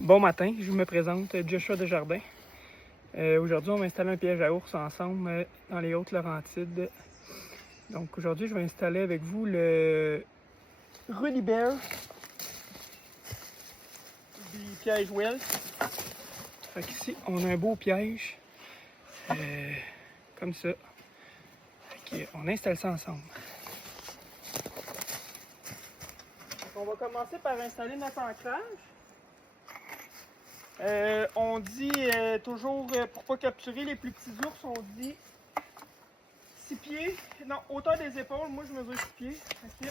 Bon matin, je me présente, Joshua Desjardins. Aujourd'hui, on va installer un piège à ours ensemble dans les Hautes-Laurentides. Donc aujourd'hui, je vais installer avec vous le Rudy Bear du piège Wells. Fait qu'ici, on a un beau piège, comme ça. Fait qu'on installe ça ensemble. Donc, on va commencer par installer notre ancrage. On dit toujours, pour pas capturer les plus petits ours, on dit 6 pieds, non, hauteur des épaules, moi je mesure 6 pieds. Okay.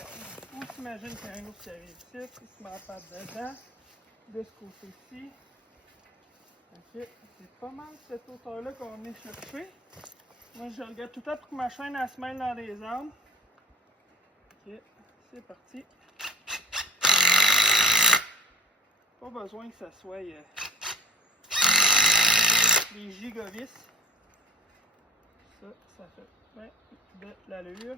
On s'imagine qu'il y a un ours qui arrive ici, il se met la patte dedans, de ce côté-ci. Okay. C'est pas mal cette hauteur-là qu'on est chercher. Moi je regarde tout le temps pour que ma chaîne elle se mêle dans les arbres. Ok, c'est parti. Pas besoin que ça soit des gigavis. Ça fait bien de l'allure.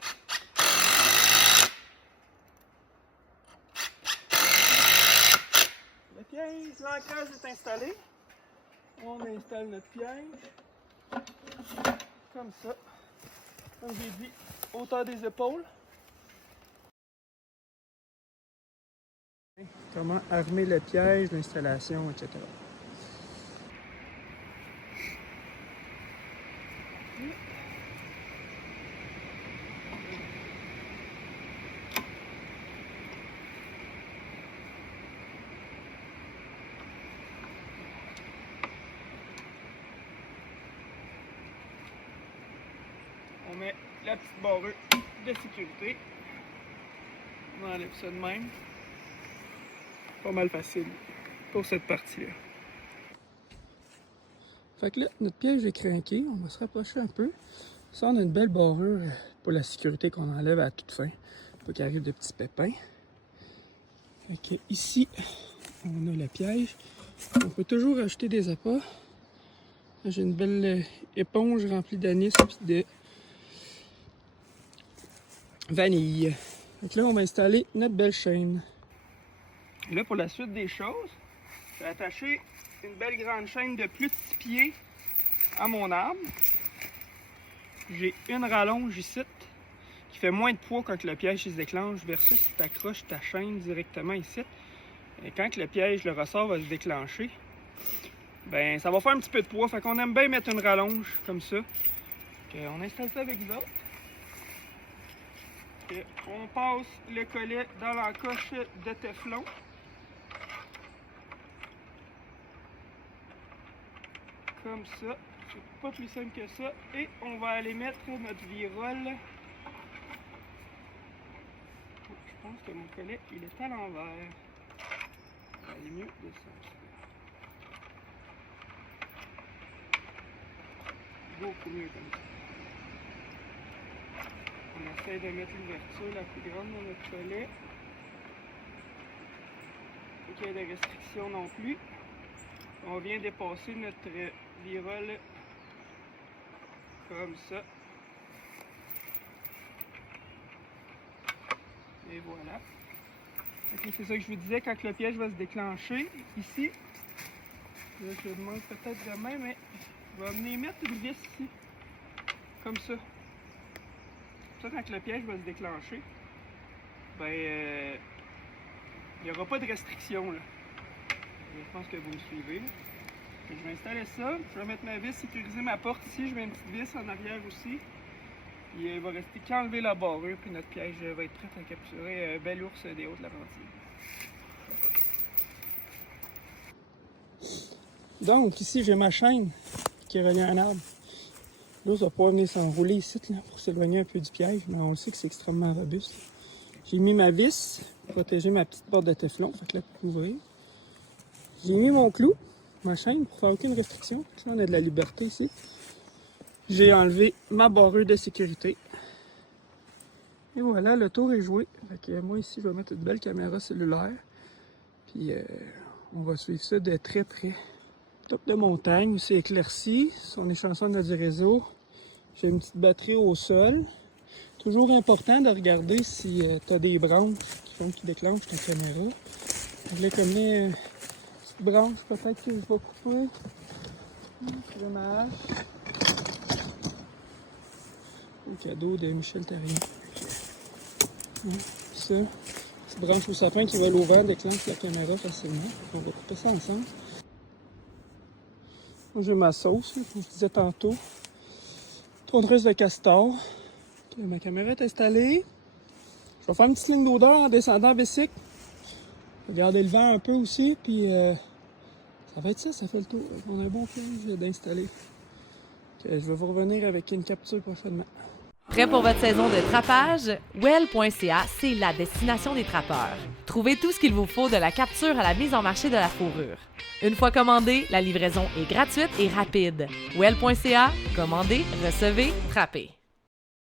Le piège, l'ancrage est installé. On installe notre piège. Comme ça. Comme j'ai dit, hauteur des épaules. Comment armer le piège, l'installation, etc. On met la petite barreuse de sécurité. On enlève ça de même. Pas mal facile pour cette partie-là. Fait que là, notre piège est craqué. On va se rapprocher un peu. Ça, on a une belle barrure pour la sécurité qu'on enlève à toute fin. Pas qu'il arrive de petits pépins. Fait que ici, on a le piège. On peut toujours ajouter des appâts. J'ai une belle éponge remplie d'anis et de vanille. Donc là, on va installer notre belle chaîne. Et là, pour la suite des choses, je vais attacher une belle grande chaîne de plus de 6 pieds à mon arbre. J'ai une rallonge ici qui fait moins de poids quand le piège se déclenche versus si tu accroches ta chaîne directement ici. Et quand le piège, le ressort va se déclencher, ben ça va faire un petit peu de poids. Fait qu'on aime bien mettre une rallonge comme ça. On installe ça avec vous autres. On passe le collet dans l'encoche de téflon. Comme ça. C'est pas plus simple que ça. Et on va aller mettre notre virole. Je pense que mon collet, il est à l'envers. Ça va aller mieux de ça. Beaucoup mieux comme ça. On essaie de mettre l'ouverture la plus grande dans notre collet. Pas qu'il y ait de restrictions non plus. On vient dépasser notre virole comme ça. Et voilà. C'est ça que je vous disais, quand le piège va se déclencher, ici, là, je demande peut-être demain, mais je vais venir mettre une vis ici, comme ça. Ça, quand le piège va se déclencher, ben, il n'y aura pas de restriction, là. Je pense que vous me suivez, là. Je vais installer ça, je vais mettre ma vis, sécuriser ma porte ici, je mets une petite vis en arrière aussi. Et il va rester qu'enlever la barrure, puis notre piège va être prêt à capturer un bel ours des Hautes-Laurentides. Donc ici j'ai ma chaîne qui est reliée à un arbre. L'ours va pouvoir venir s'enrouler ici là, pour s'éloigner un peu du piège, mais on sait que c'est extrêmement robuste. J'ai mis ma vis pour protéger ma petite porte de téflon, fait que là pour ouvrir. J'ai mis mon clou, ma chaîne, pour faire aucune restriction. Là, on a de la liberté ici. J'ai enlevé ma barrure de sécurité. Et voilà, le tour est joué. Fait que moi ici, je vais mettre une belle caméra cellulaire. Puis on va suivre ça de très près. Top de montagne, c'est éclairci. On est chanceux de du réseau. J'ai une petite batterie au sol. Toujours important de regarder si tu as des branches qui déclenchent ta caméra. Je l'ai comme mis petite branche peut-être que je vais couper. J'ai ma hache. Au cadeau de Michel Therrien. Ça, petite branche au sapin qui va aller au vent, déclenche la caméra facilement. On va couper ça ensemble. Moi j'ai ma sauce, là, comme je disais tantôt. Tondreuse de castor. Okay, ma caméra est installée. Je vais faire une petite ligne d'odeur en descendant en bicycle. Regardez le vent un peu aussi, puis ça va être ça fait le tour. On a un bon piège d'installer. Okay, je vais vous revenir avec une capture prochainement. Prêt pour votre saison de trapage? Well.ca, c'est la destination des trappeurs. Trouvez tout ce qu'il vous faut de la capture à la mise en marché de la fourrure. Une fois commandé, la livraison est gratuite et rapide. Well.ca, commandez, recevez, trappez.